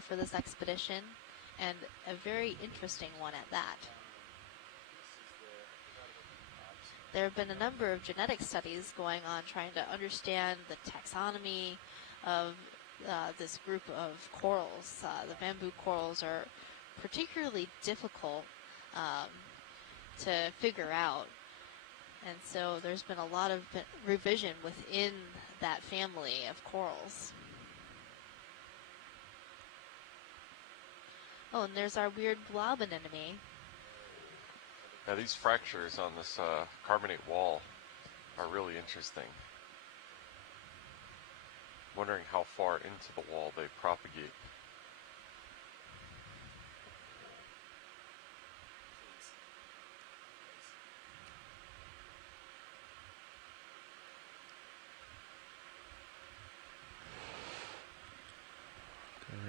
for this expedition, and a very interesting one at that. There have been a number of genetic studies going on trying to understand the taxonomy of this group of corals. The bamboo corals are particularly difficult to figure out, and so there's been a lot of revision within that family of corals. Oh, and there's our weird blob anemone. Yeah, these fractures on this carbonate wall are really interesting. Wondering how far into the wall they propagate.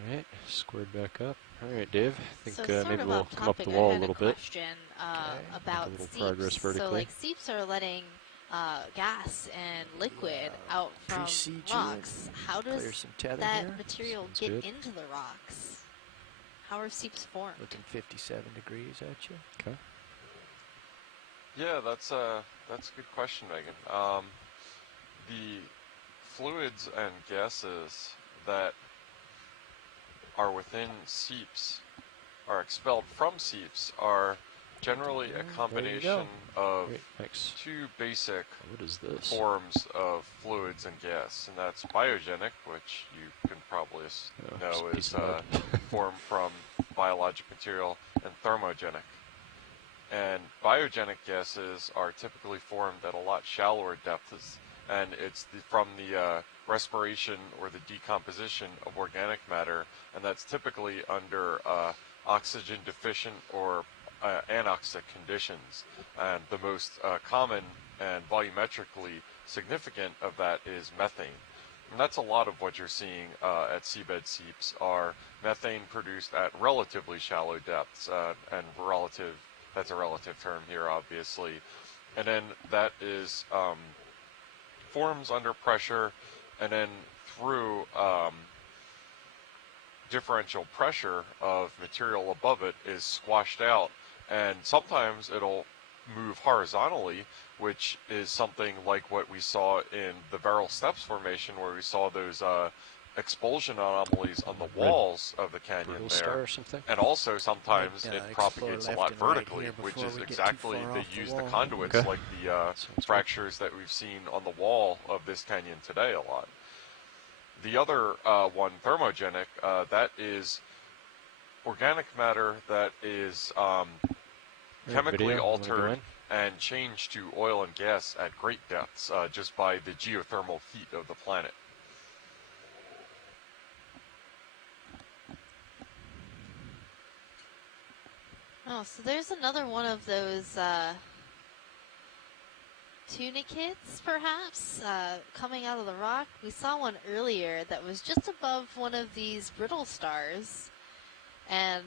Alright, squared back up. Alright, Dave, I think So maybe we'll come up the wall a little bit. Question about a little seeps. progress vertically. So, like, seeps are letting gas and liquid out from rocks. How does that material get into the rocks? How are seeps formed? Looking 57 degrees at you. Okay. Yeah, that's a good question, Megan. The fluids and gases that are within seeps, are expelled from seeps, are generally a combination of two basic forms of fluids and gas, and that's biogenic, which you can probably know is formed from biologic material, and thermogenic. And biogenic gases are typically formed at a lot shallower depths, and it's from the respiration or the decomposition of organic matter, and that's typically under oxygen deficient or anoxic conditions. And the most common and volumetrically significant of that is methane. And that's a lot of what you're seeing at seabed seeps are methane produced at relatively shallow depths, and relative, that's a relative term here obviously. And then that is forms under pressure, and then through differential pressure of material above it is squashed out, and sometimes it'll move horizontally, which is something like what we saw in the Verrill Steps Formation, where we saw those expulsion anomalies on the walls of the canyon there. And also sometimes it propagates a lot vertically, which is exactly, they use the conduits like the fractures that we've seen on the wall of this canyon today a lot. The other one, thermogenic, that is organic matter that is chemically altered and changed to oil and gas at great depths just by the geothermal heat of the planet. Oh, so there's another one of those tunicates, perhaps, coming out of the rock. We saw one earlier that was just above one of these brittle stars, and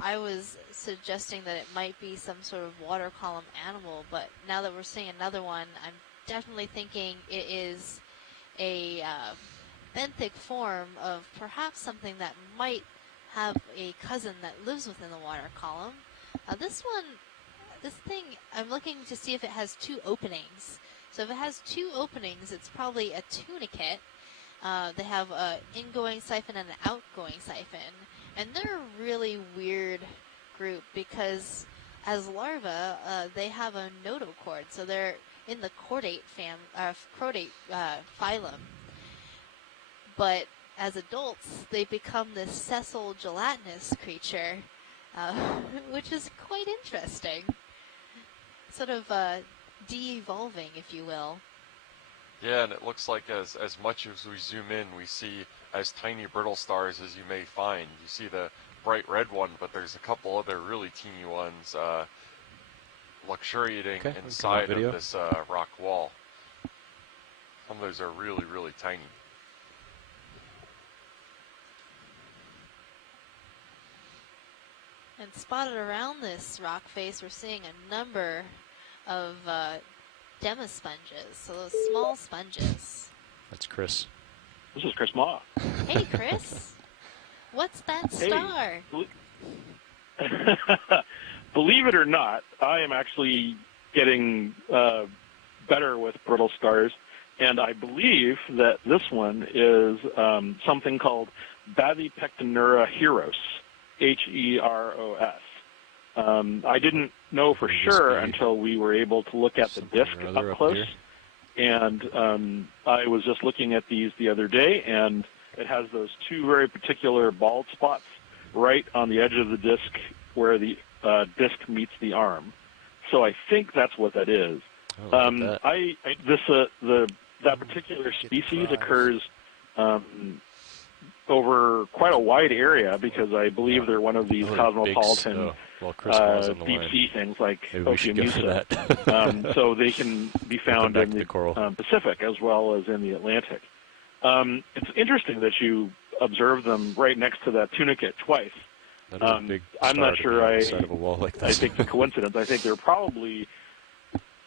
I was suggesting that it might be some sort of water column animal, but now that we're seeing another one, I'm definitely thinking it is a benthic form of perhaps something that might have a cousin that lives within the water column. This thing, I'm looking to see if it has two openings. So if it has two openings, it's probably a tunicate. They have an ingoing siphon and an outgoing siphon. And they're a really weird group because as larvae, they have a notochord. So they're in the chordate phylum. But as adults, they become this sessile gelatinous creature, which is quite interesting. Sort of de-evolving, if you will. Yeah, and it looks like as much as we zoom in, we see as tiny brittle stars as you may find. You see the bright red one, but there's a couple other really teeny ones luxuriating inside of this rock wall. Some of those are really, really tiny. And spotted around this rock face, we're seeing a number of demisponges, so those small sponges. That's Chris. This is Chris Ma. Hey, Chris. What's that Hey. star? Believe it or not, I am actually getting better with brittle stars, and I believe that this one is something called Bathypectinura heros, Heros. I didn't know for sure until we were able to look at the disc up close, and I was just looking at these the other day, and it has those two very particular bald spots right on the edge of the disc where the disc meets the arm. So I think that's what that is. That particular species occurs over quite a wide area because I believe they're one of these cosmopolitan deep sea things like Okeanos. So they can be found in the Pacific as well as in the Atlantic. It's interesting that you observe them right next to that tunicate twice. I'm not sure I think it's a coincidence. I think they're probably,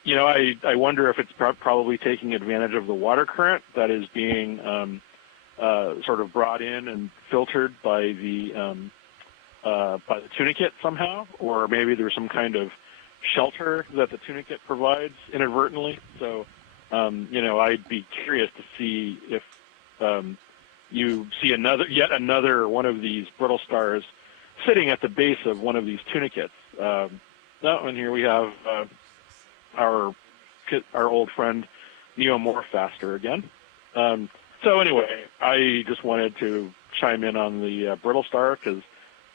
I wonder if it's probably taking advantage of the water current that is being sort of brought in and filtered by the tunicate somehow, or maybe there's some kind of shelter that the tunicate provides inadvertently. So, I'd be curious to see if you see yet another one of these brittle stars sitting at the base of one of these tunicates. And here we have our old friend Neomorphaster again. So anyway, I just wanted to chime in on the brittle star because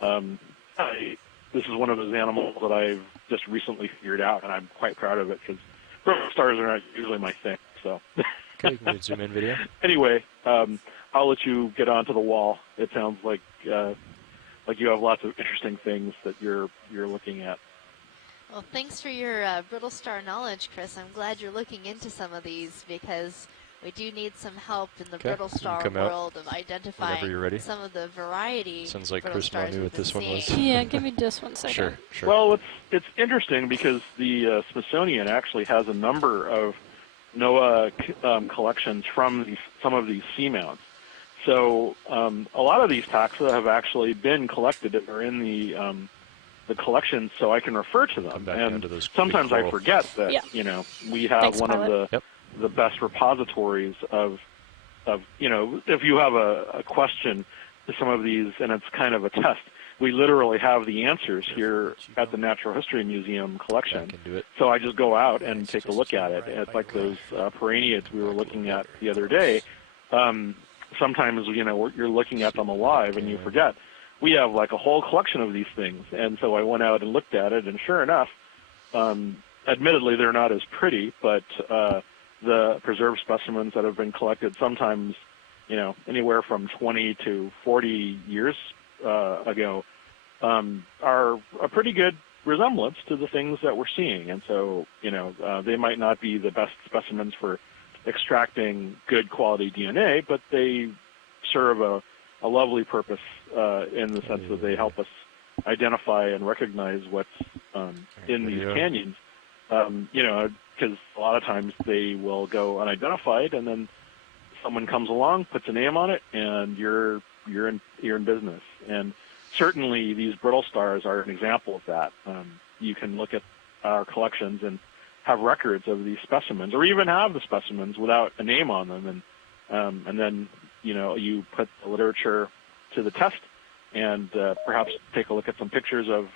this is one of those animals that I've just recently figured out, and I'm quite proud of it because brittle stars are not usually my thing. So. Okay, can we zoom in video? Anyway, I'll let you get onto the wall. It sounds like you have lots of interesting things that you're looking at. Well, thanks for your brittle star knowledge, Chris. I'm glad you're looking into some of these because we do need some help in the brittle star world of identifying some of the variety. Sounds like Chris knew what this one was. Yeah, give me just 1 second. Sure. Well, it's interesting because the Smithsonian actually has a number of NOAA collections from some of these seamounts. So a lot of these taxa have actually been collected and are in the collections, so I can refer to them. And sometimes I forget that we have one of the best repositories of if you have a question to some of these and it's kind of a test, we literally have the answers here at the Natural History Museum collection. So I just go out and take a look at it. It's like those perenniates we were looking at the other day. Sometimes, you're looking at them alive and you forget. We have like a whole collection of these things. And so I went out and looked at it, and sure enough, admittedly they're not as pretty, but the preserved specimens that have been collected sometimes, anywhere from 20 to 40 years ago, are a pretty good resemblance to the things that we're seeing. And so, they might not be the best specimens for extracting good quality DNA, but they serve a lovely purpose in the sense that they help us identify and recognize what's in these canyons. Because a lot of times they will go unidentified, and then someone comes along, puts a name on it, and you're in business. And certainly these brittle stars are an example of that. You can look at our collections and have records of these specimens, or even have the specimens without a name on them, and then you put the literature to the test, and perhaps take a look at some pictures of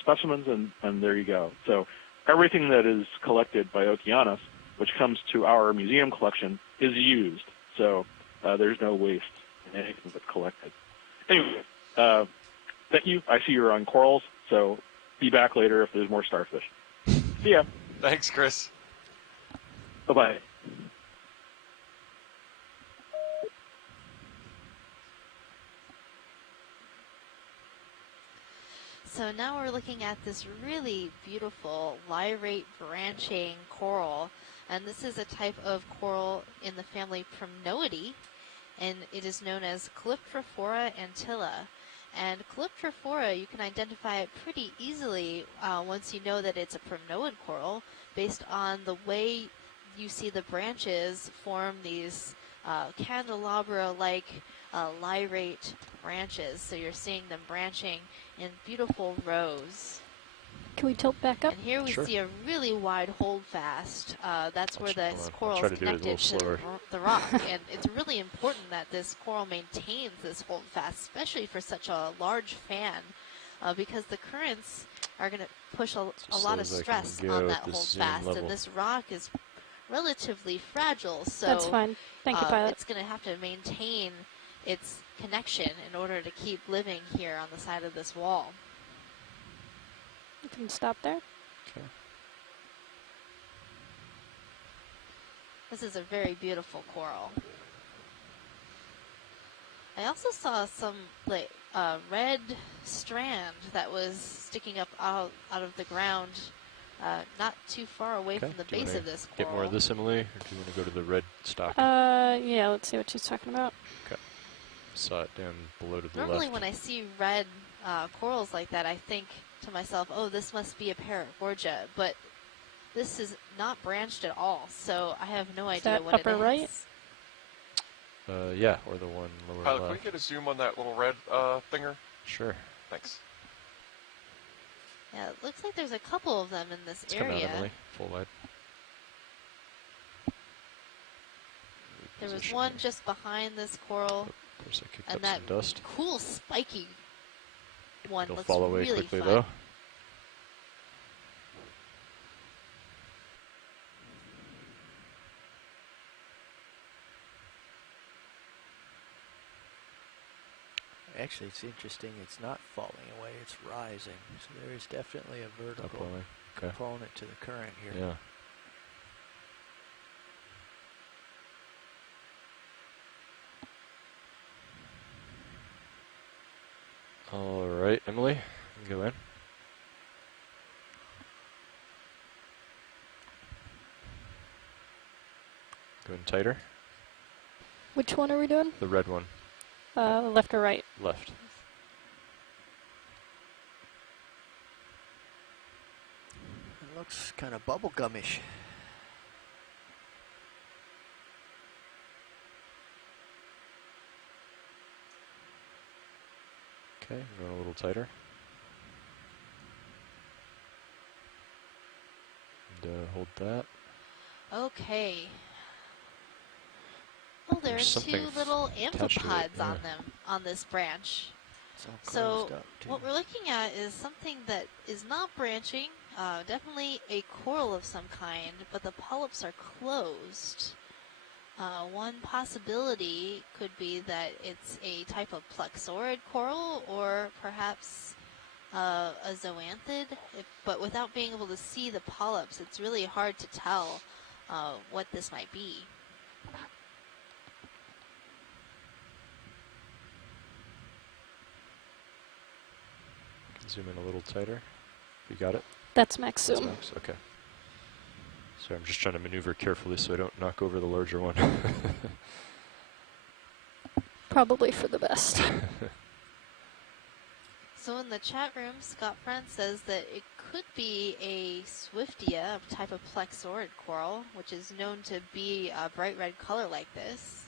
specimens, and there you go. So everything that is collected by Okeanos, which comes to our museum collection, is used. So there's no waste in anything that's collected. Anyway, thank you. I see you're on corals, so be back later if there's more starfish. See ya. Thanks, Chris. Bye-bye. So now we're looking at this really beautiful lyrate branching coral, and this is a type of coral in the family Primnoideae, and it is known as Calyptrophora antilla. And Calyptrophora, you can identify it pretty easily once you know that it's a primnoid coral, based on the way you see the branches form these candelabra-like lyrate branches. So you're seeing them branching in beautiful rows. Can we tilt back up? And here we Sure. see a really wide holdfast. That's where Hold this on. I'll coral try is to do it a connected little to slower. the rock. And it's really important that this coral maintains this holdfast, especially for such a large fan, because the currents are going to push a As lot slow of as I can stress go on at that this zoom holdfast. level. And this rock is relatively fragile, so That's fine. Thank you, pilot. it's going to have to maintain its connection in order to keep living here on the side of this wall. You can stop there. Okay. This is a very beautiful coral. I also saw some like red strand that was sticking up out of the ground, not too far away Okay. from the Do you base wanna of this get coral. more of this, Emily, or do you want to go to the red stock? Yeah, let's see what she's talking about. Okay. Saw it down below to the Normally left. when I see red corals like that, I think to myself, oh, this must be a parrotgorgia, but this is not branched at all, so I have no idea that what it upper is. right? Yeah, or the one lower Pilot, can left. we get a zoom on that little red thinger? Sure. Thanks. Yeah, it looks like there's a couple of them in this Let's come out, area. Emily. Full wide. There was Position one here. just behind this coral, Of course, I kicked and up that some dust. cool spiky one It'll looks fall away really quickly, fun. though. Actually, it's interesting. It's not falling away. It's rising. So there is definitely a vertical Upwelling. Okay. component to the current here. Yeah. All right, Emily, you can go in. Go in tighter. Which one are we doing? The red one, Left or right? left. It looks kind of bubblegumish. Okay, going a little tighter. And hold that. Okay. Oh, there are There's two something little attached to it, amphipods on yeah. them, on this branch. It's all So closed up, too. what we're looking at is something that is not branching, definitely a coral of some kind, but the polyps are closed. One possibility could be that it's a type of plexaurid coral, or perhaps a zoanthid, but without being able to see the polyps, it's really hard to tell what this might be. Zoom in a little tighter. You got it? That's max That's zoom. max, okay. So I'm just trying to maneuver carefully so I don't knock over the larger one. Probably for the best. So in the chat room, Scott Friend says that it could be a Swiftia, a type of plexaurid coral, which is known to be a bright red color like this.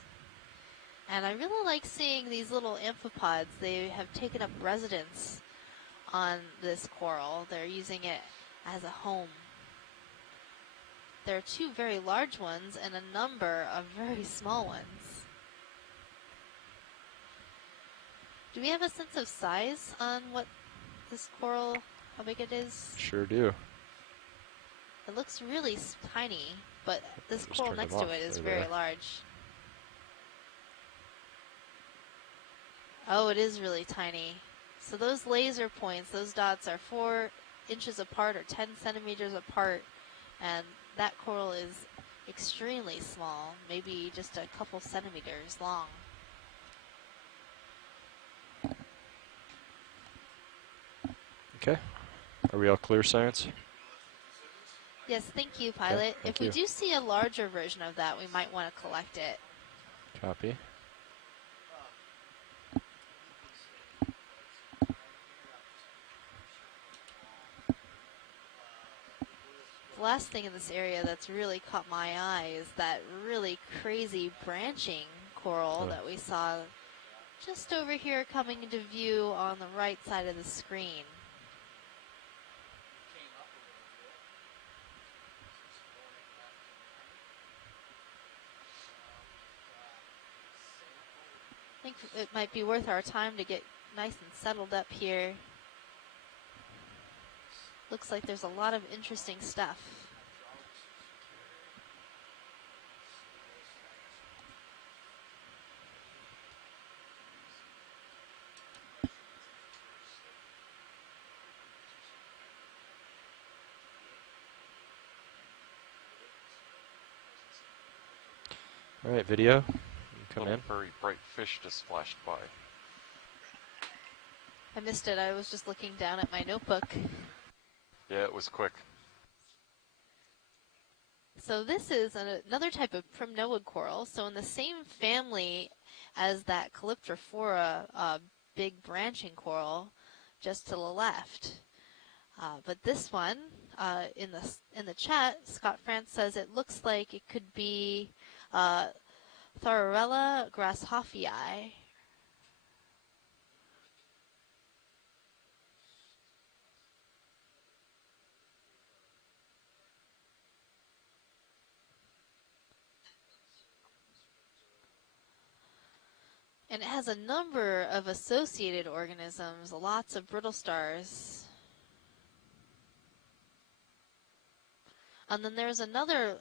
And I really like seeing these little amphipods. They have taken up residence on this coral. They're using it as a home. There are two very large ones and a number of very small ones. Do we have a sense of size on what this coral, how big it is? Sure do. It looks really tiny, but this Just coral turned them next to off. it is They're very there. large. Oh, it is really tiny. So those laser points, those dots are 4 inches apart or 10 centimeters apart, and that coral is extremely small, maybe just a couple centimeters long. Okay. Are we all clear, science? Yes, thank you, pilot. thank If we you. do see a larger version of that, we might want to collect it. Copy. The last thing in this area that's really caught my eye is that really crazy branching coral Oh. that we saw just over here coming into view on the right side of the screen. I think it might be worth our time to get nice and settled up here. Looks like there's a lot of interesting stuff. All right, video. You come Little in. very bright fish just flashed by. I missed it. I was just looking down at my notebook. Yeah, it was quick. So this is another type of primnoid coral. So in the same family as that Calyptrophora big branching coral, just to the left. But this one, in the chat, Scott France says it looks like it could be Thararella grasshoffii. And it has a number of associated organisms, lots of brittle stars. And then there's another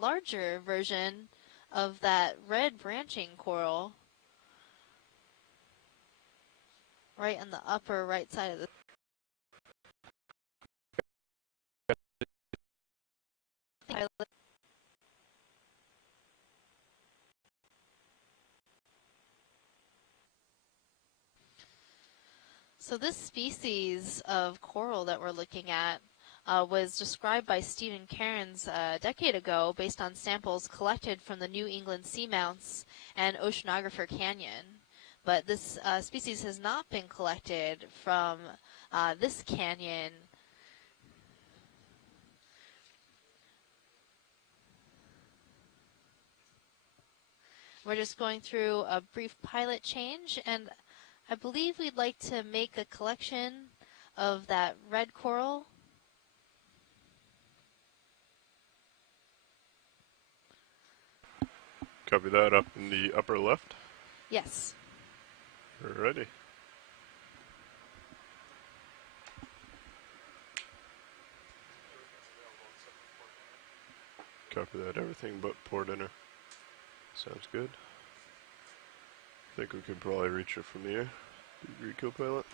larger version of that red branching coral right on the upper right side of the So this species of coral that we're looking at was described by Stephen Cairns a decade ago based on samples collected from the New England seamounts and Oceanographer Canyon. But this species has not been collected from this canyon. We're just going through a brief pilot change, and I believe we'd like to make a collection of that red coral. Copy that, up in the upper left. Yes. Ready. Copy that, everything but port enter. Sounds good. I think we could probably reach it from the air. Do you agree, co-pilot?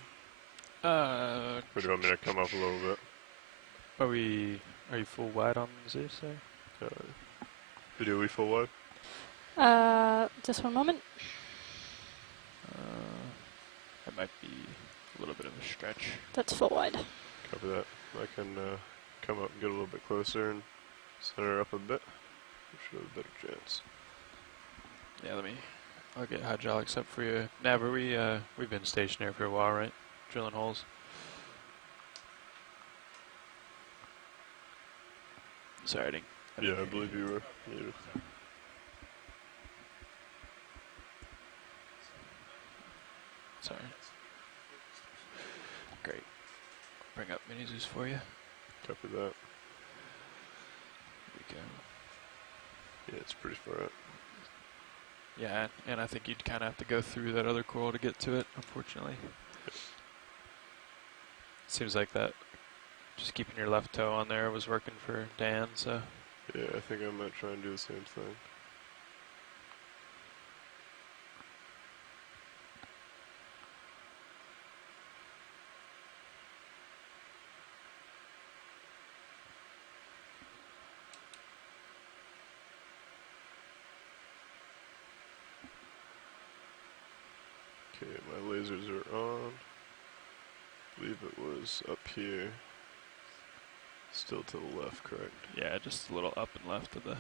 Or do you want me to come up a little bit? Are you full wide on this, sir? Video, we full wide? Just one moment. That might be a little bit of a stretch. That's full wide. Copy that. I can come up and get a little bit closer and center up a bit. We should have a better chance. Yeah, I'll get hydraulics up for you. Nav, we've been stationary for a while, right? Drilling holes. Sorry, I didn't Yeah, I believe you were muted. Sorry. Great. Bring up mini Zeus for you. Copy that. Here we go. Yeah, it's pretty far out. Yeah, and I think you'd kind of have to go through that other coral to get to it, unfortunately. Seems like that, just keeping your left toe on there was working for Dan, so. Yeah, I think I might try and do the same thing. Okay, my lasers are on. I believe it was up here. Still to the left, correct? Yeah, just a little up and left of the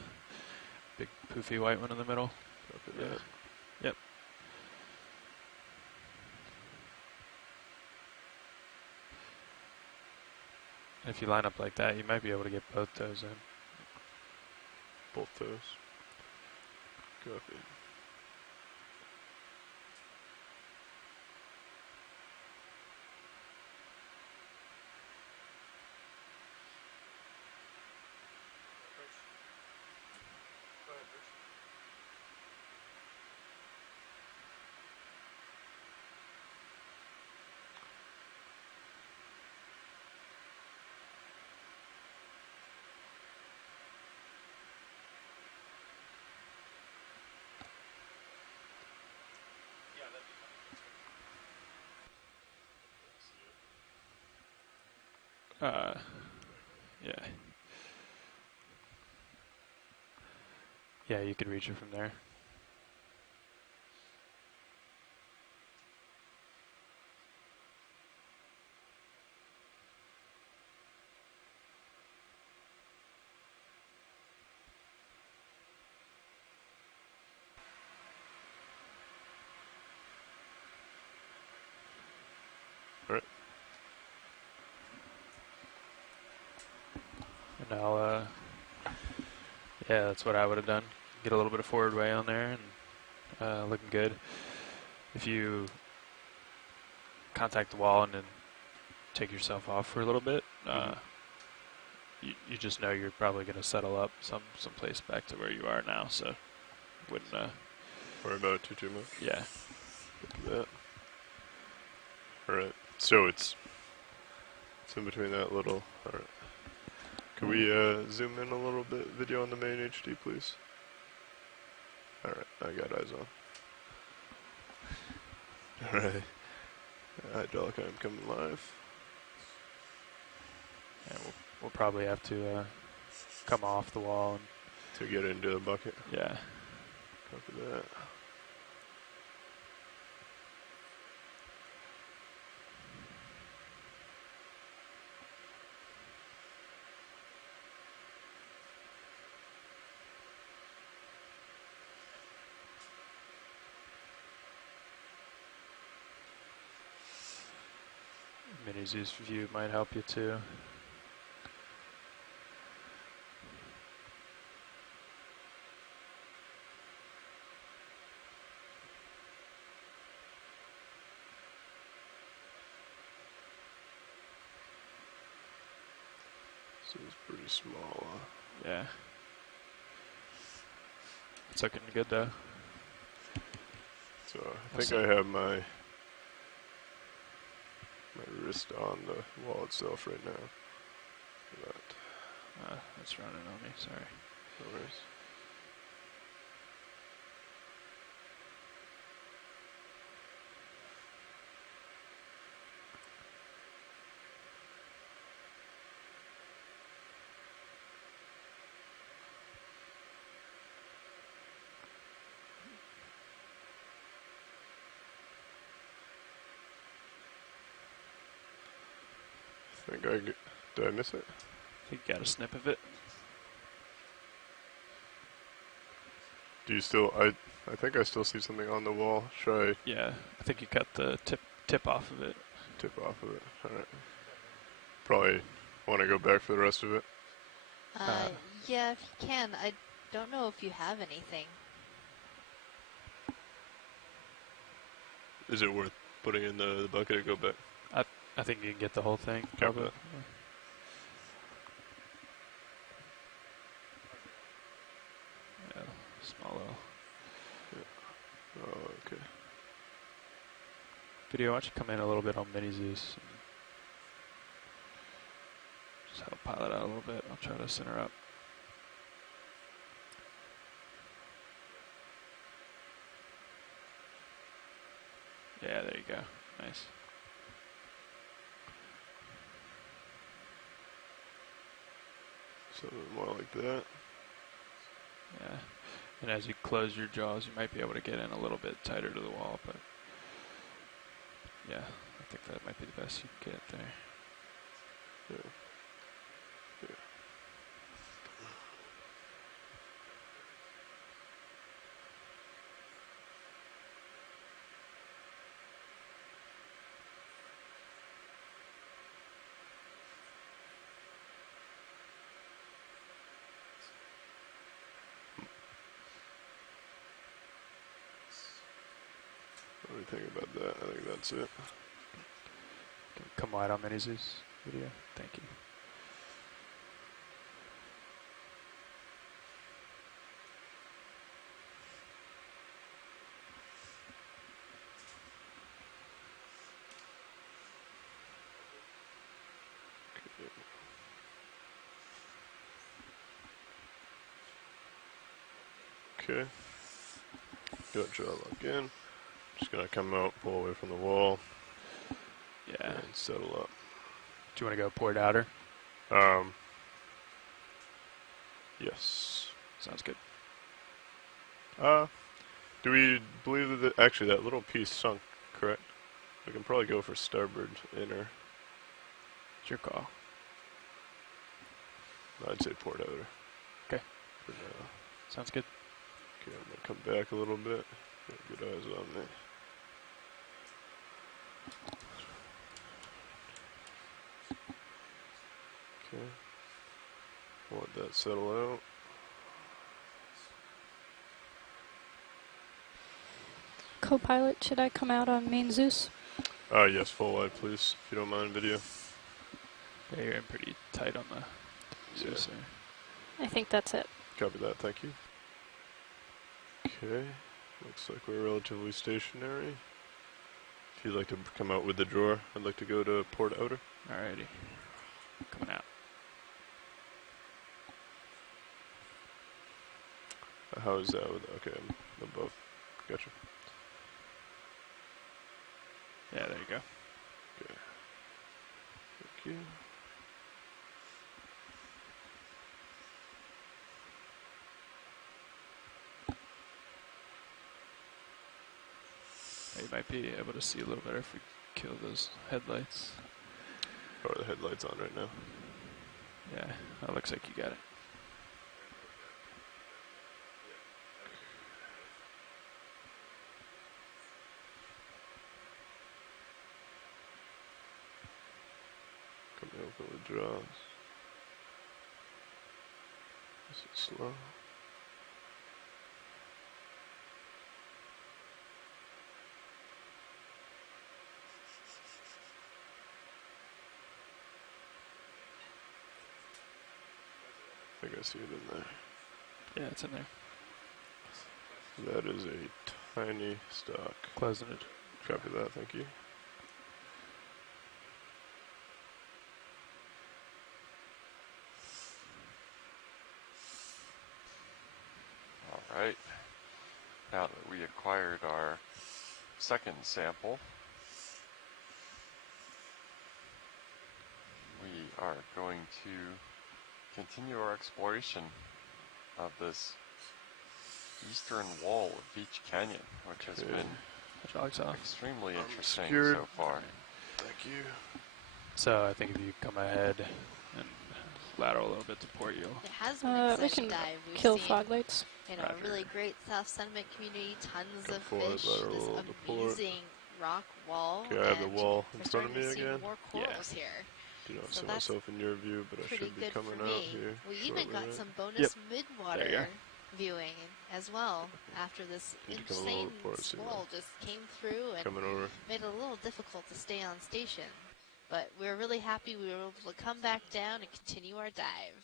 big poofy white one in the middle. Copy Yeah. that. Yep. And if you line up like that, you might be able to get both toes in. Both toes. Copy. Yeah. Yeah, you could reach it from there. Alright. And I'll, yeah, that's what I would have done. Get a little bit of forward way on there, and looking good. If you contact the wall and then take yourself off for a little bit, you just know you're probably going to settle up someplace back to where you are now, so wouldn't worry about it too much. Yeah. Look at that. Alright, so it's in between that little. Alright. Can we zoom in a little bit, video on the main HD, please? Alright, I got eyes on. Alright. Hydraulic arm coming live. Yeah, we'll probably have to come off the wall and To get into the bucket. yeah. Copy that. Mini Zeus view might help you too. This is pretty small. Yeah. It's looking good though. So I think I have my wrist on the wall itself right now. But That's running on me, sorry. no worries. Did I miss it? I think you got a snip of it. Do you still? I think I still see something on the wall. Should I Yeah, I think you cut the tip off of it. tip off of it? All right. Probably want to go back for the rest of it. Yeah, if you can. I don't know if you have anything. Is it worth putting in the bucket and go back? I think you can get the whole thing. Okay, Probably. but- Yeah, small little Oh, okay. video. Why don't you come in a little bit on Mini Zeus? And just help pilot out a little bit. I'll try to center up. Yeah, there you go. Nice. So more like that. Yeah. And as you close your jaws, you might be able to get in a little bit tighter to the wall, but yeah, I think that might be the best you can get there. Yeah. Yeah. What do you think about that? I think that's it. Come wide on Mini Zeus video. Thank you. Okay. Got jaw lock in. Just gonna come out, pull away from the wall, Yeah. and settle up. Do you want to go port outer? Yes. Sounds good. Do we believe that actually that little piece sunk, correct? We can probably go for starboard inner. It's your call. I'd say port outer. Okay. For now. Sounds good. Okay, I'm gonna come back a little bit. Get good eyes on me. Okay. I'll let that settle out. Co-pilot, should I come out on main Zeus? Yes, full wide, please, if you don't mind video. Yeah, you're in pretty tight on the Zeus there. I think that's it. Copy that, thank you. Okay, looks like we're relatively stationary. If you'd like to come out with the drawer, I'd like to go to port outer. Alrighty. Coming out. How is that with, okay, I'm above. Gotcha. Yeah, there you go. Okay. Thank you. You might be able to see a little better if we kill those headlights. Oh, are the headlights on right now? Yeah, that looks like you got it. Coming open with draws. Is it slow? I think I see it in there. Yeah, it's in there. That is a tiny stock. Closing it. Copy that, thank you. Alright. Now that we acquired our second sample, we are going to continue our exploration of this eastern wall of Veatch Canyon, which has been Hydraulics off. extremely interesting Obscured. so far. Thank you. So I think if you come ahead and lateral a little bit to port, you'll... It has been an We exciting can dive. We've kill seen, fog lights. you know, a really great South Sentiment community, tons Come of forward, fish, lateral this to port. amazing rock wall, Okay, I have the and wall in we're front of starting to me see again. more corals here. Do not So see that's myself in your view, but I pretty should be good coming for out me. here. We even shortly, got right? some bonus There you mid-water go. viewing as well after this Need to come a little insane bit forward, see squall just came through and Coming over. made it a little difficult to stay on station. But we're really happy we were able to come back down and continue our dive.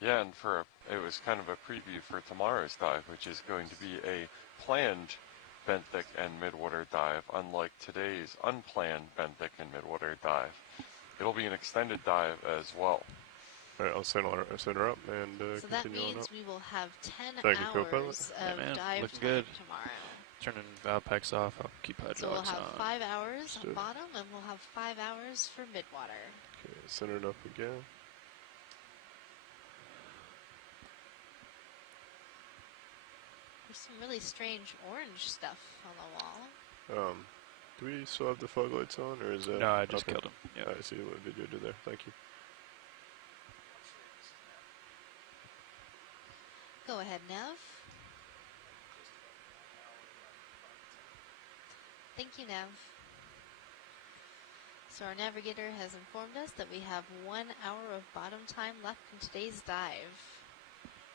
Yeah, and it was kind of a preview for tomorrow's dive, which is going to be a planned benthic and midwater dive, unlike today's unplanned benthic and midwater dive. It'll be an extended dive as well. All right, I'll send her up and So that continue on means up. we will have 10 Thank you, co-pilot. hours Yeah, of man, dive looking time good. tomorrow. Turning valve packs off, I'll keep So we'll hydraulics have on. 5 hours on Understood. bottom, and we'll have 5 hours for midwater. Okay, send it up again. There's some really strange orange stuff on the wall. Do we still have the fog lights on, or is that? No, I just okay. killed him. Yeah. I see what video did there. Thank you. Go ahead, Nev. Thank you, Nev. So our navigator has informed us that we have 1 hour of bottom time left in today's dive,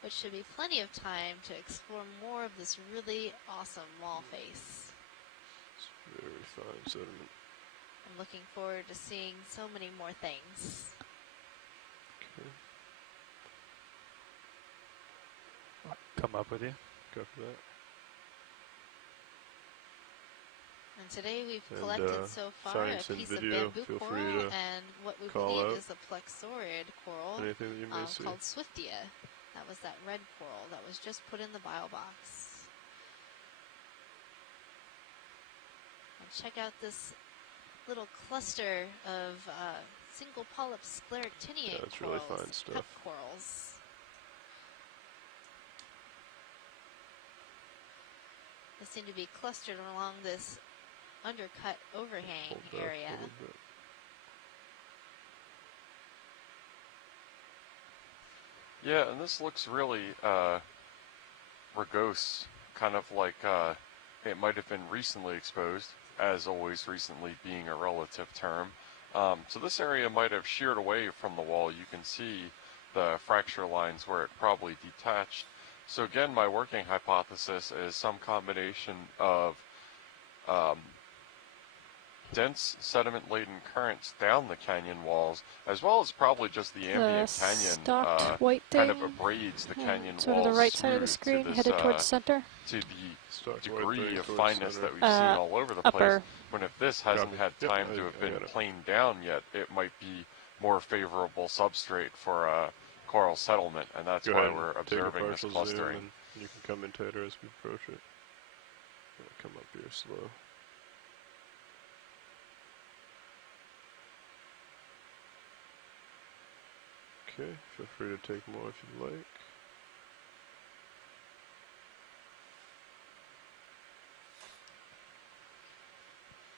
which should be plenty of time to explore more of this really awesome wall face. It's very fine sediment. I'm looking forward to seeing so many more things. Okay, Come up with you. copy that. And today we've And, collected so far a science and piece video, of bamboo feel free coral to and what we call believe out is a plexaurid coral Anything that you may see. called Swiftia. That was that red coral that was just put in the bio box. And check out this little cluster of single polyp scleractinian Yeah, it's corals, really fine stuff. pep corals. They seem to be clustered along this undercut overhang Hold back area. a little bit. Yeah, and this looks really rugose, kind of like it might have been recently exposed, as always recently being a relative term. So this area might have sheared away from the wall. You can see the fracture lines where it probably detached. So again, my working hypothesis is some combination of dense sediment-laden currents down the canyon walls, as well as probably just the ambient canyon stocked white kind thing, of abrades the canyon sort walls of the right side of the smooth screen, to this, headed towards center. to the Stocked white degree thing of towards fineness center. that we've seen all over the place. Upper. When if this hasn't Copy. had Yep, time I to have got been it. planed down yet, it might be more favorable substrate for coral settlement, and that's Go why ahead we're and take a observing this partial clustering. zoom, and you can come in tighter as we approach it. I'm gonna come up here slow. Okay, feel free to take more if you'd like.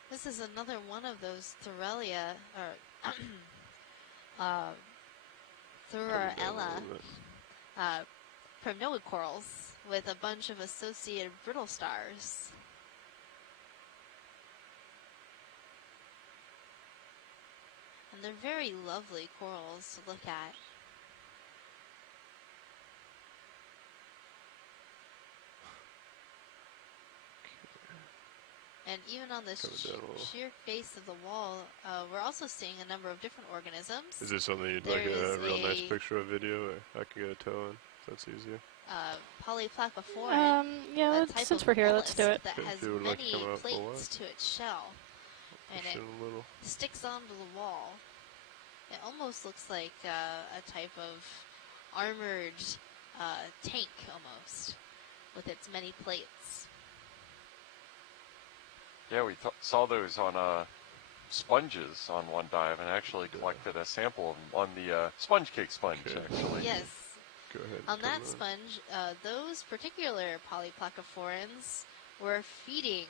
This is another one of those Thorelia, or Coming down a Thurella little bit. primnoid corals with a bunch of associated brittle stars. And they're very lovely corals to look at. And even on this Coming down a little. sheer face of the wall, we're also seeing a number of different organisms. Is this something you'd There like is a real nice a- picture of video, or I can get a toe in, if that's easier? Polyplacophorus, Yeah, a let's, type since of we're here, let's do mollusk it. that Okay, has if you would like to many come out full plates to its shell, and Push it in a little. sticks onto the wall. It almost looks like a type of armored tank, almost, with its many plates. Yeah, we saw those on sponges on one dive, and actually collected a sample of them on the sponge cake sponge, Okay. actually. Yes. Go ahead. and On come that in. sponge, those particular polyplacophorans were feeding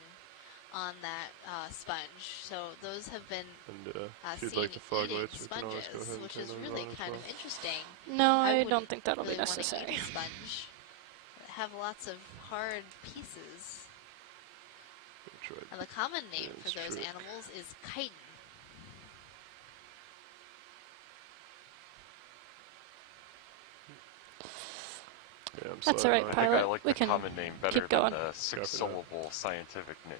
on that sponge. So those have been And if you'd seen like the fog eating lights, we can always go sponges, ahead and which turn is those really on as kind well. of interesting. No, I wouldn't don't think that'll really be want to necessary. eat a sponge. They have lots of hard pieces. Try And the common name Dan's for those trick. animals is chitin. Yeah, I'm That's sliding all right, on. I think I Pilot. like We the can common name better keep than going. the six-syllable scientific name.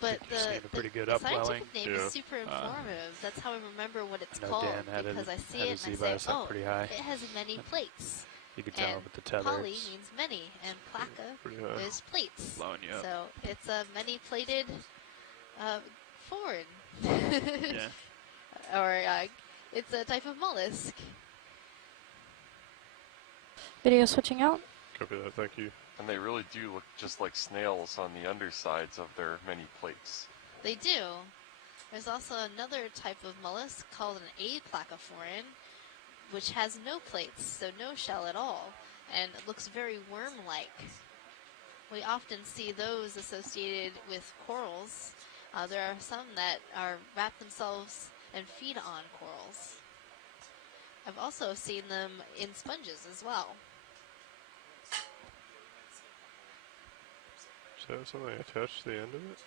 But You've seen a pretty good the upwelling. scientific name Yeah. is super informative. That's how I remember what it's I know called, Dan had because I see had it his and I Z-bias say, up oh, pretty high. it has many plates. You can tell And with the tether. poly it's- means many, and placa Pretty high. is plates. Blowing you up. So it's a many-plated foreign. Yeah. Or it's a type of mollusk. Video switching out. Copy that. Thank you. And they really do look just like snails on the undersides of their many plates. They do. There's also another type of mollusk called an aplacophorine, which has no plates, so no shell at all, and it looks very worm-like. We often see those associated with corals. There are some that wrap themselves and feed on corals. I've also seen them in sponges as well. Does it have something attached to the end of it?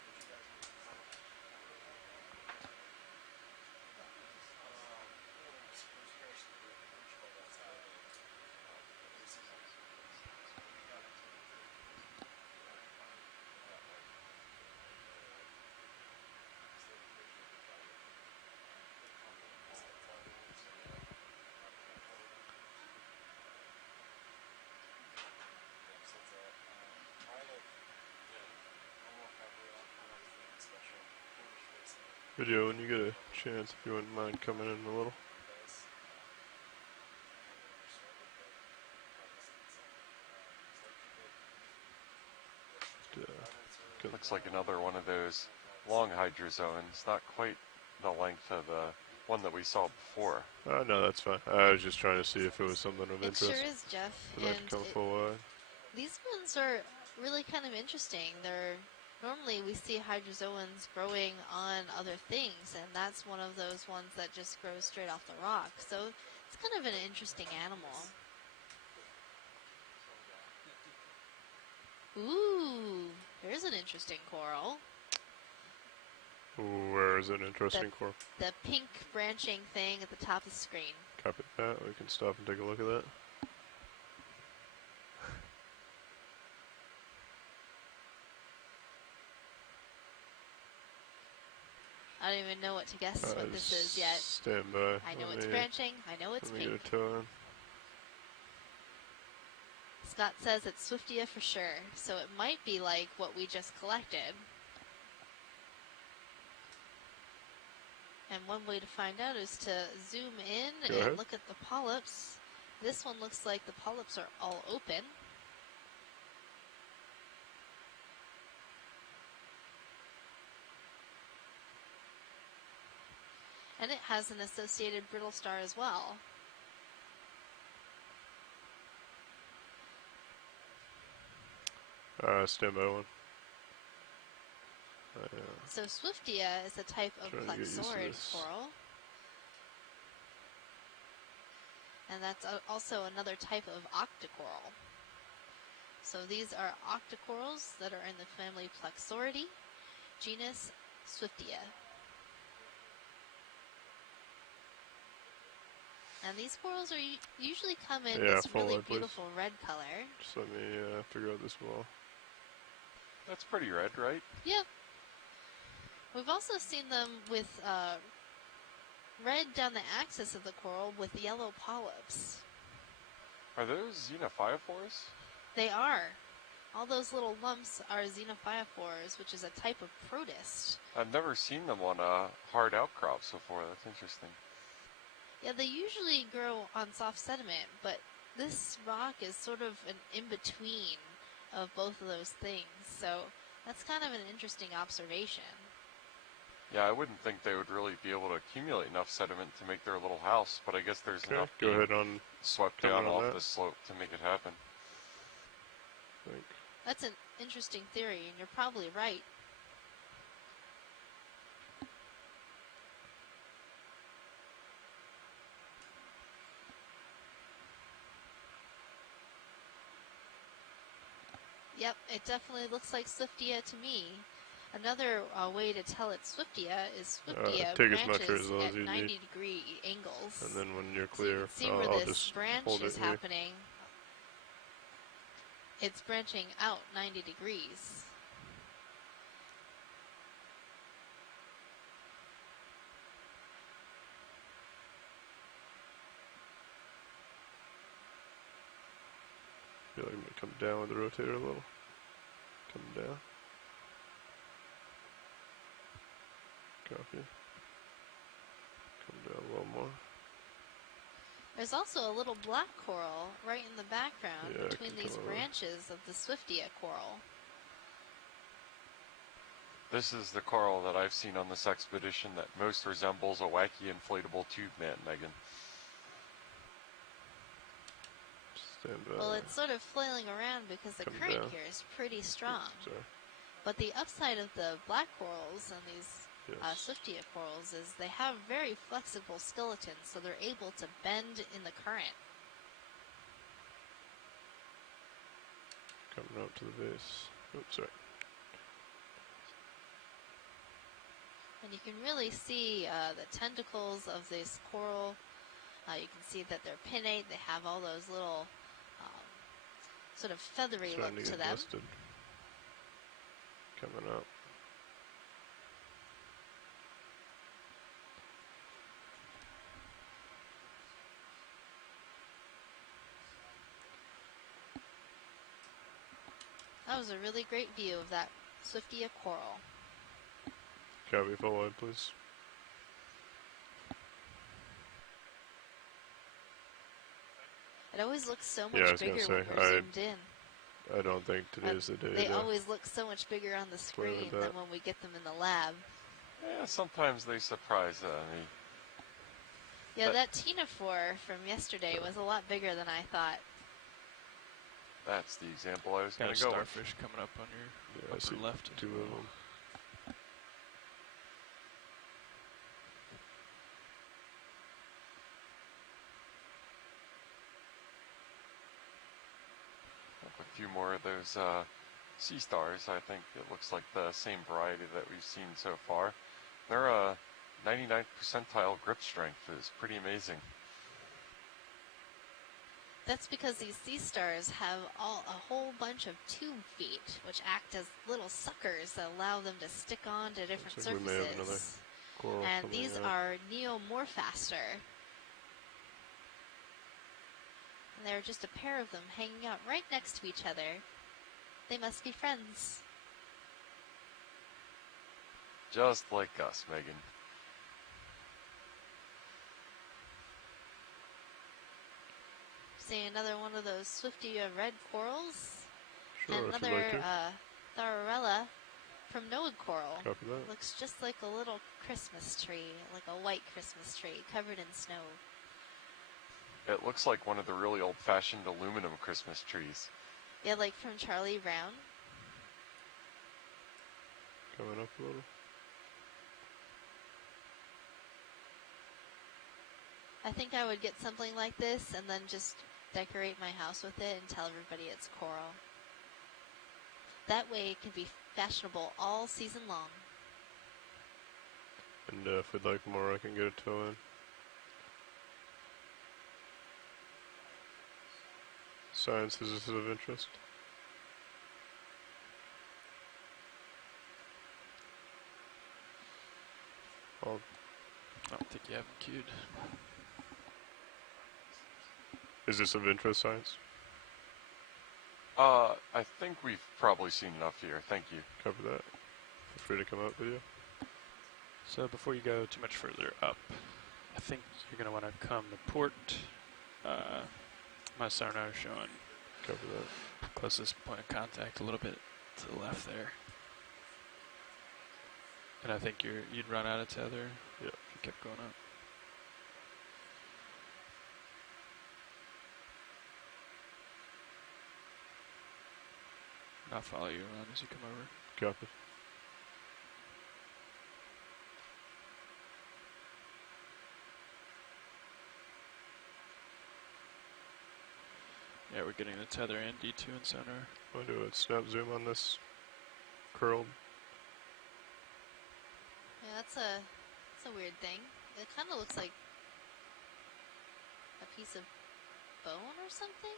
Video, when you get a chance, if you wouldn't mind coming in a little. Looks like another one of those long hydrozoans, not quite the length of the one that we saw before. No, that's fine. I was just trying to see if it was something of It interest. sure is, Jeff. But I'd come full wide. These ones are really kind of interesting. Normally we see hydrozoans growing on other things, and that's one of those ones that just grows straight off the rock. So it's kind of an interesting animal. Ooh, there's an interesting coral. Ooh, where is an interesting coral? The pink branching thing at the top of the screen. Copy that. We can stop and take a look at that. I don't even know what to guess what this is yet. Stand by. I know it's branching. I know it's pink. Get a toe in. Scott says it's Swiftia for sure, so it might be like what we just collected. And one way to find out is to zoom in and look at the polyps. This one looks like the polyps are all open. And it has an associated brittle star as well. Stand by one. So Swiftia is a type of plexaurid coral. And that's also another type of octocoral. So these are octocorals that are in the family Plexauridae, genus Swiftia. And these corals are usually come in this really beautiful red color. Just let me figure out this wall. That's pretty red, right? Yep. We've also seen them with red down the axis of the coral with yellow polyps. Are those xenophyophores? They are. All those little lumps are xenophyophores, which is a type of protist. I've never seen them on hard outcrops before. That's interesting. Yeah, they usually grow on soft sediment, but this rock is sort of an in-between of both of those things. So that's kind of an interesting observation. Yeah, I wouldn't think they would really be able to accumulate enough sediment to make their little house, but I guess there's enough swept down off the slope to make it happen. That's an interesting theory, and you're probably right. Yep, it definitely looks like Swiftia to me. Another way to tell it's Swiftia is Swiftia branches at 90-degree angles. And then when you're clear, so you can see where this branch is happening. It's branching out 90 degrees. I feel like I'm going to come down with the rotator a little. Come down. Copy. Come down a little more. There's also a little black coral right in the background between these branches of the Swiftia coral. This is the coral that I've seen on this expedition that most resembles a wacky inflatable tube man, Megan. Well, it's sort of flailing around because the current here is pretty strong. But the upside of the black corals and these Swiftia corals is they have very flexible skeletons, so they're able to bend in the current. Coming up to the base. Oops, sorry. And you can really see the tentacles of this coral. You can see that they're pinnate. They have all those little sort of feathery look to them. Dusted. Coming up. That was a really great view of that Swiftia coral. Copy, full wide, please. It always looks so much bigger when we're zoomed in. I don't think today's the day They to always look so much bigger on the play with screen that. than when we get them in the lab. Yeah, sometimes they surprise me. Yeah, that Tinaphore from yesterday was a lot bigger than I thought. That's the example I was Got going a to go with. starfish coming up on your Yeah, I see upper left as 2 well. of them. A few more of those sea stars. I think it looks like the same variety that we've seen so far. Their 99th percentile grip strength is pretty amazing. That's because these sea stars have a whole bunch of tube feet, which act as little suckers that allow them to stick on to different Looks like we may have another surfaces. coral And coming these out. are neomorphaster. And there are just a pair of them hanging out right next to each other. They must be friends. Just like us, Megan. See another one of those swifty red corals. Sure, and if you'd another like to. Thararella from Noad coral. Copy that. Looks just like a little Christmas tree, like a white Christmas tree covered in snow. It looks like one of the really old-fashioned aluminum Christmas trees. Yeah, like from Charlie Brown. Coming up a little. I think I would get something like this and then just decorate my house with it and tell everybody it's coral. That way it can be fashionable all season long. And if we'd like more, I can get a toe in. Science, is this of interest? I'll I don't think you have them queued. Is this of interest, Science? I think we've probably seen enough here. Thank you. Cover that. Feel free to come up, video. So before you go too much further up, I think you're going to want to come to port. My sonar is showing Cover that. closest point of contact a little bit to the left there. And I think you'd run out of tether if you kept going up. I'll follow you around as you come over. Copy. Yeah, we're getting the tether and D2 and sonar. Want to do a snap zoom on this curled? Yeah, that's a weird thing. It kind of looks like a piece of bone or something.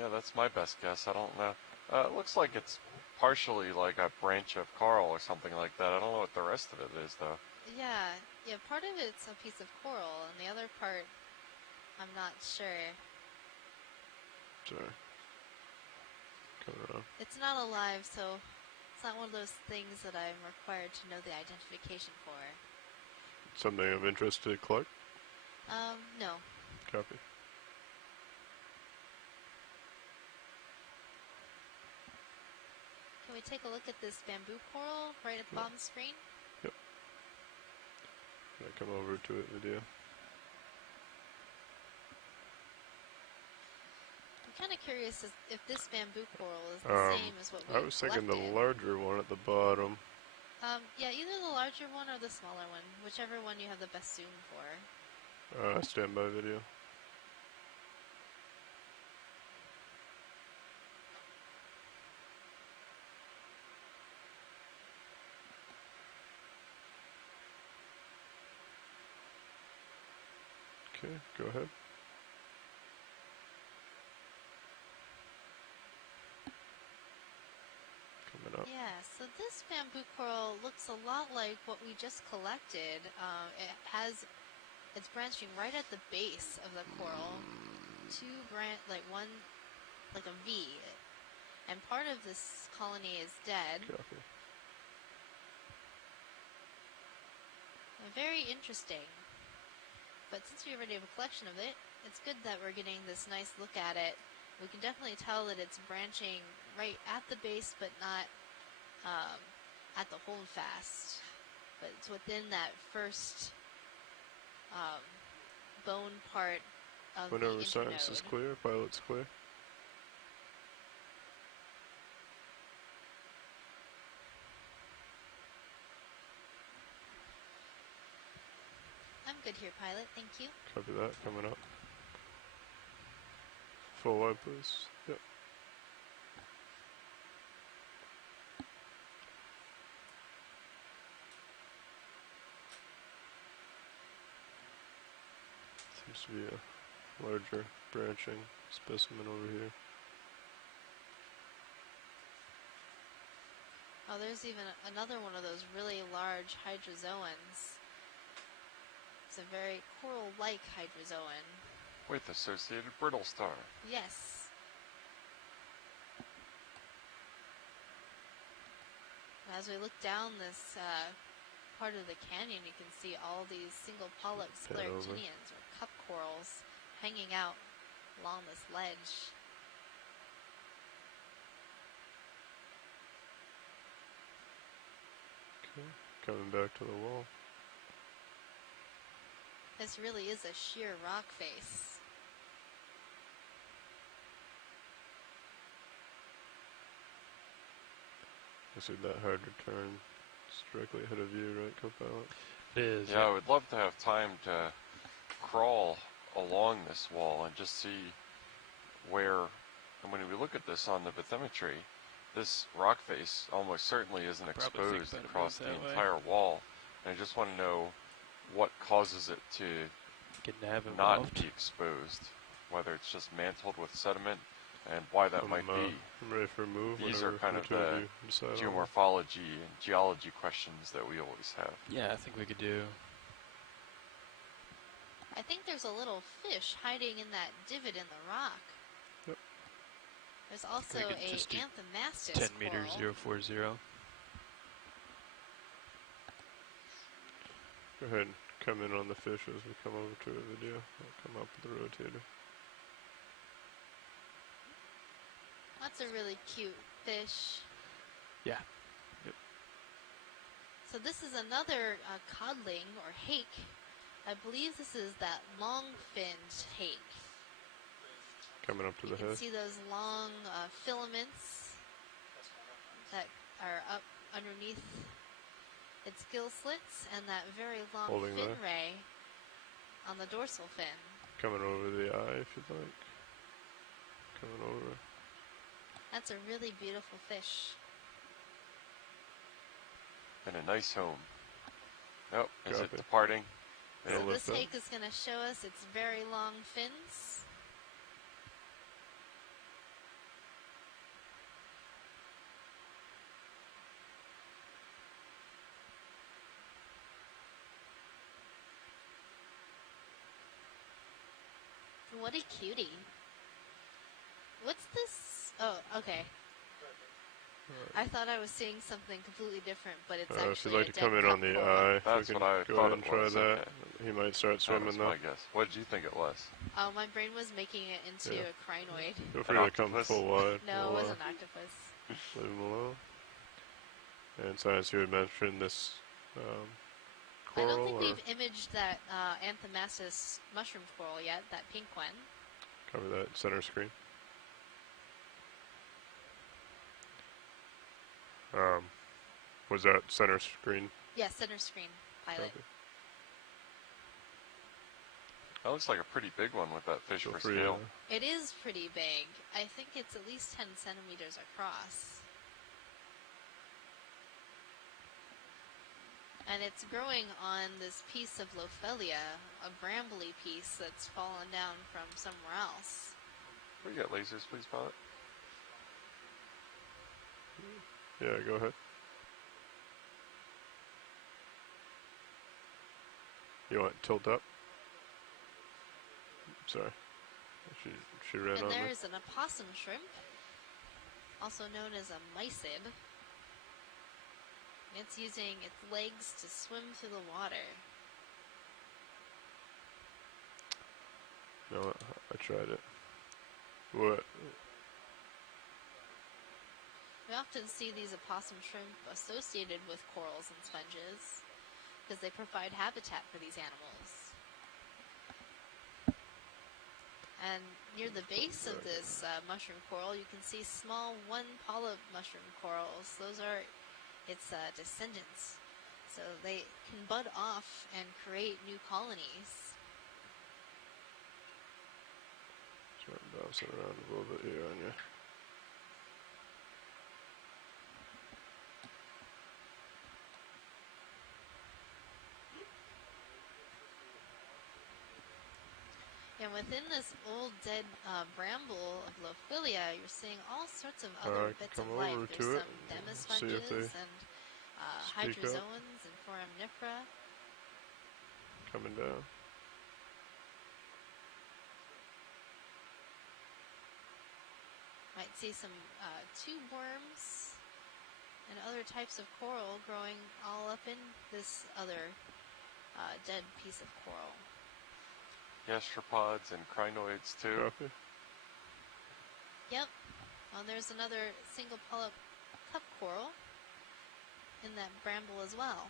Yeah, that's my best guess. I don't know. It looks like it's partially like a branch of coral or something like that. I don't know what the rest of it is, though. Yeah, part of it's a piece of coral, and the other part, I'm not sure. Sorry. Coming around. It's not alive, so it's not one of those things that I'm required to know the identification for. Something of interest to collect? No. Copy. Can we take a look at this bamboo coral right at the bottom screen? Yep. Can I come over to it, video? I'm kind of curious if this bamboo coral is the same as what we I was thinking the collected. larger one at the bottom. Yeah, either the larger one or the smaller one, whichever one you have the best zoom for. Standby video. Okay, go ahead. Coming up. Yeah, so this bamboo coral looks a lot like what we just collected. It's branching right at the base of the coral. One, like a V. And part of this colony is dead. Copy. Very interesting. But since we already have a collection of it, it's good that we're getting this nice look at it We can definitely tell that it's branching right at the base, but not at the holdfast. But it's within that first bone part of the Whenever internode. science is clear, pilot's clear. I'm good here, pilot. Thank you. Copy that, coming up. Full wide, please. Yep. Seems to be a larger branching specimen over here. Oh, there's even another one of those really large hydrozoans. It's a very coral-like hydrozoan. With associated brittle star. Yes. As we look down this part of the canyon, you can see all these single polyp scleractinians, or cup corals, hanging out along this ledge. Okay, coming back to the wall. This really is a sheer rock face. Is it that hard to turn? It's directly ahead of you, right, co-pilot? It is. Yeah, I would love to have time to crawl along this wall and just see where, and when we look at this on the bathymetry, this rock face almost certainly isn't Probably exposed think that it across moves the that way. entire wall. And I just want to know what causes it to Get nav not involved. be exposed, whether it's just mantled with sediment, and why that might be. I'm ready for a move. These whenever are kind the of two the you decide on. geomorphology and geology questions that we always have. Yeah, I think we could do. I think there's a little fish hiding in that divot in the rock. Yep. There's also We could a just do Anthomastus 10 meters, coral. 040. Go ahead and come in on the fish as we come over to a video. I'll come up with the rotator. That's a really cute fish. Yeah. Yep. So this is another codling or hake. I believe this is that long-finned hake. Coming up to You the can head. see those long filaments that are up underneath its gill slits, and that very long Holding fin there. ray on the dorsal fin. Coming over the eye if you'd like. Coming over. That's a really beautiful fish. And a nice home. Oh, is it Copy. departing? It'll So lift this up. hake is going to show us its very long fins. What a cutie. What's this? Oh, okay. I thought I was seeing something completely different, but it's If you'd actually like a to come dead in on the cup coral. eye, That's we what can I go thought ahead and it try was, that. okay. He might start That swimming was though. my guess. What did you think it was? Oh, my brain was making it into Yeah. a crinoid. Feel free An to come octopus? full wide. No, it We'll, was an octopus. leave him alone. And science, you had mentioned this I coral. don't think or we've imaged that Anthomastus mushroom coral yet, that pink one. cover that center screen. Was that center screen? Yeah, center screen, pilot. Copy. That looks like a pretty big one with that fish Feel for free, scale. It is pretty big. I think it's at least 10 centimeters across. And it's growing on this piece of Lophelia, a brambly piece that's fallen down from somewhere else. We got lasers, please, pilot. Yeah, go ahead. You want tilt up? Sorry. She ran And on me. there's an opossum shrimp, also known as a mysid. It's using its legs to swim through the water. No, I tried it. What? We often see these opossum shrimp associated with corals and sponges because they provide habitat for these animals. And near the base of this mushroom coral, you can see small one-polyp mushroom corals. Those are its descendants. So they can bud off and create new colonies. Start bouncing around a little bit here on you. And within this old dead bramble of Lophilia, you're seeing all sorts of other bits of life. There's some demisponges and hydrozoans and foraminifera. Coming down. Might see some tube worms and other types of coral growing all up in this other dead piece of coral. Gastropods and crinoids too. Copy. Yep. There's another single polyp cup coral in that bramble as well.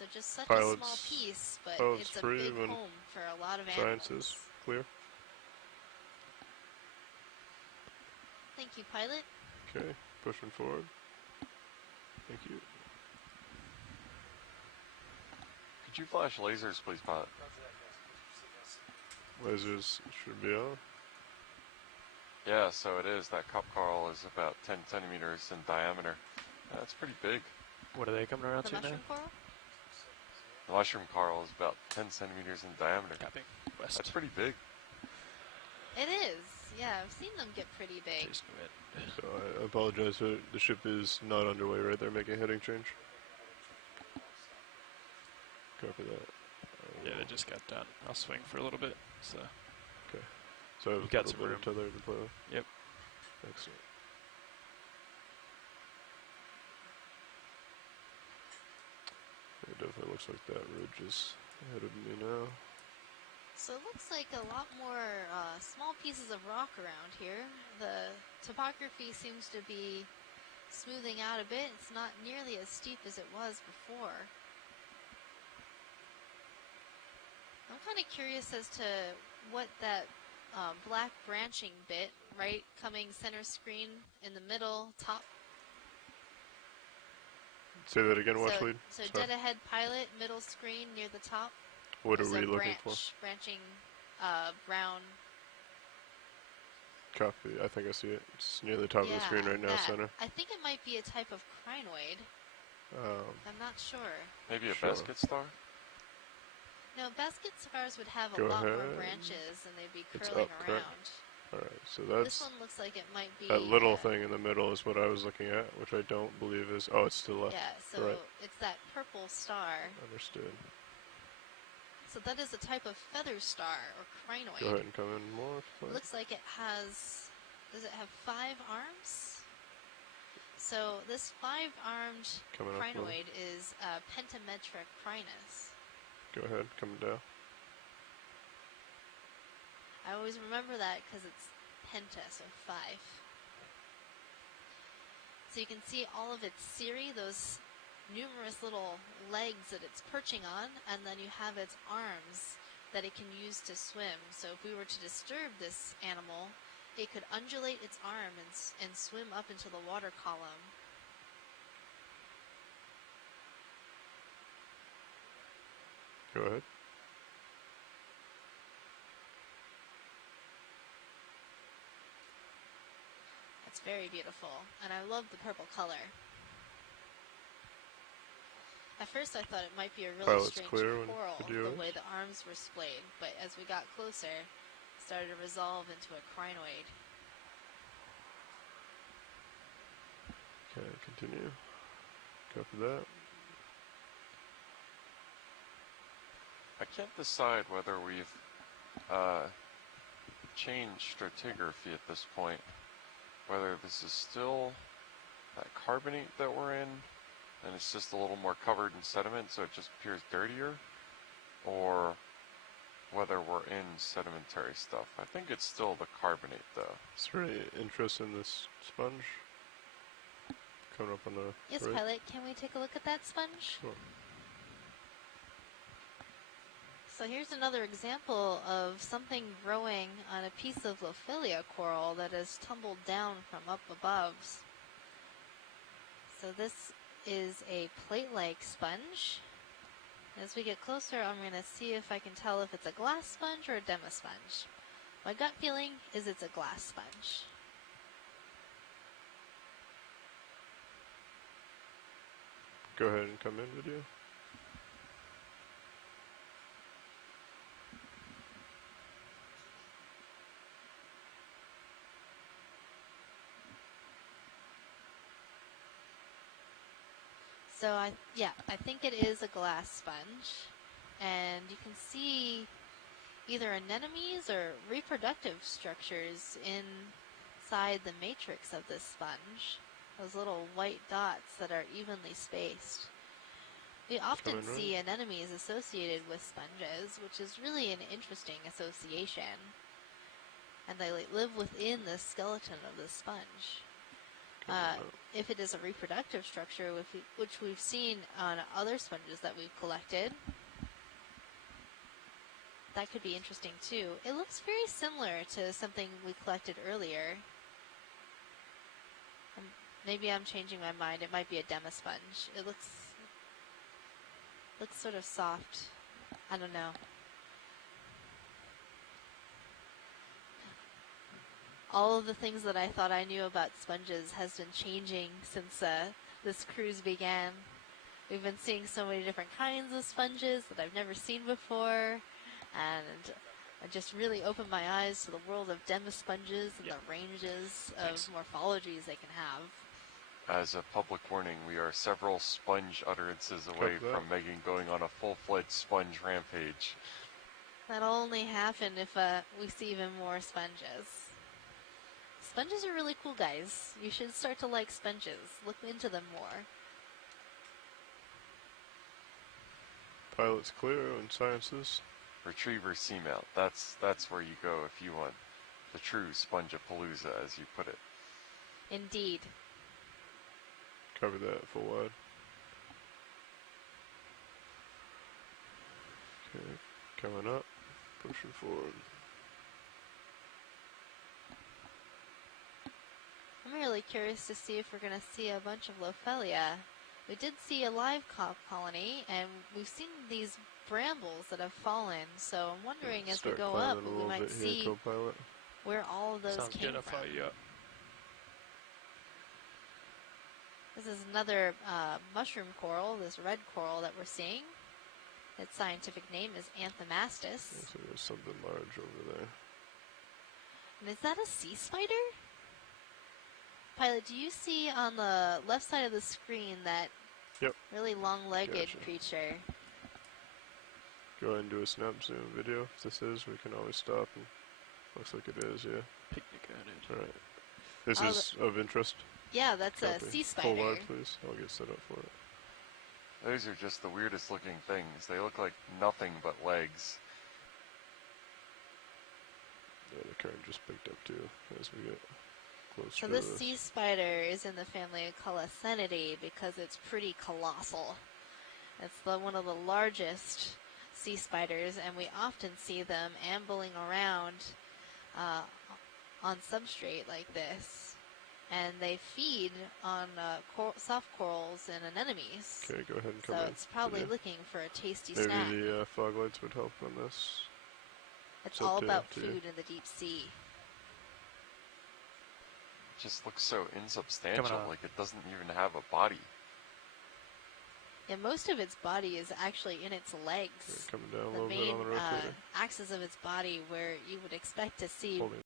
So just such a small piece, but it's a big home for a lot of animals. Science is clear. Thank you, pilot. Okay, pushing forward. Thank you. Could you flash lasers, please, pilot? Lasers should be on. Yeah, so it is. That cup coral is about 10 centimeters in diameter. That's pretty big. What are they coming around The to now? mushroom coral? The mushroom coral is about 10 centimeters in diameter. Copy. West. That's pretty big. It is. Yeah, I've seen them get pretty big. Chase wind. So I apologize, the ship is not underway, right? They're making a heading change. Copy that. Yeah, they just got done. I'll swing for a little bit. So. Okay. So I have You a got little some bit room. of tether to play with. Yep. Excellent. It definitely looks like that ridge is ahead of me now. So it looks like a lot more small pieces of rock around here. The topography seems to be smoothing out a bit. It's not nearly as steep as it was before. I'm kind of curious as to what that black branching bit, right, coming center screen in the middle, top. Say that again, watch lead. So dead ahead pilot, middle screen near the top. What are we looking for? Branching brown. Copy. I think I see it. It's near the top of the screen right now, center. I think it might be a type of crinoid. I'm not sure. Maybe a basket star? No, basket stars would have a lot more branches and they'd be curling around. Alright, so that's... This one looks like it might be... That little thing in the middle is what I was looking at, which I don't believe is... Oh, it's to the left. Yeah, so it's that purple star. Understood. So that is a type of feather star, or crinoid. Go ahead and come in more. It looks like it has... Does it have 5 arms? So this 5-armed crinoid is Pentametra crinus. Go ahead, coming down. I always remember that because it's penta, so 5. So you can see all of its cirri, those numerous little legs that it's perching on, and then you have its arms that it can use to swim. So if we were to disturb this animal, it could undulate its arm and swim up into the water column. Go ahead. It's very beautiful, and I love the purple color. At first I thought it might be a really strange coral, the way the arms were splayed, but as we got closer, it started to resolve into a crinoid. Okay, continue. Copy that. I can't decide whether we've changed stratigraphy at this point. Whether this is still that carbonate that we're in, and it's just a little more covered in sediment, so it just appears dirtier, or whether we're in sedimentary stuff. I think it's still the carbonate, though. Is there any interest in this sponge? Coming up on the Yes, right? Pilot, can we take a look at that sponge? Sure. So here's another example of something growing on a piece of Lophilia coral that has tumbled down from up above. So this is a plate-like sponge. As we get closer, I'm going to see if I can tell if it's a glass sponge or a demisponge. My gut feeling is it's a glass sponge. Go ahead and come in, video. So I think it is a glass sponge, and you can see either anemones or reproductive structures inside the matrix of this sponge. Those little white dots that are evenly spaced. We often see anemones associated with sponges, which is really an interesting association. And they live within the skeleton of the sponge. If it is a reproductive structure, which we've seen on other sponges that we've collected, that could be interesting too. It looks very similar to something we collected earlier. Maybe I'm changing my mind. It might be a demisponge. It looks sort of soft. I don't know. All of the things that I thought I knew about sponges has been changing since this cruise began. We've been seeing so many different kinds of sponges that I've never seen before, and I just really opened my eyes to the world of demisponges and the ranges of morphologies they can have. As a public warning, we are several sponge utterances away from Megan going on a full-fledged sponge rampage. That'll only happen if we see even more sponges. Sponges are really cool, guys. You should start to like sponges. Look into them more. Pilot's clear on sciences. Retriever seamount. That's where you go if you want the true Spongepalooza, as you put it. Indeed. Cover that full wide. Okay, coming up, pushing forward. I'm really curious to see if we're going to see a bunch of Lophilia. We did see a live colony, and we've seen these brambles that have fallen, so I'm wondering as we go up, we might see where all of those came from. This is another mushroom coral, this red coral that we're seeing. Its scientific name is Anthomastus. So there's something large over there. And is that a sea spider? Pilot, do you see on the left side of the screen that really long-legged creature? Go ahead and do a snap zoom video. If this is, we can always stop. And looks like it is, yeah. Picnic on it. All right. This is of interest. Yeah, that's a sea spider. Full wide, please. I'll get set up for it. Those are just the weirdest looking things. They look like nothing but legs. Yeah, the current just picked up too as we get closer. So this sea spider is in the family of Colosinidae because it's pretty colossal. It's one of the largest sea spiders, and we often see them ambling around on substrate like this. And they feed on soft corals and anemones. Okay, go ahead and come in. So it's probably looking for a tasty Maybe snack. Maybe the fog lights would help on this. It's all about food in the deep sea. It just looks so insubstantial, like it doesn't even have a body. Yeah, most of its body is actually in its legs. Coming down a the little bit on the rotator. Axis of its body where you would expect to see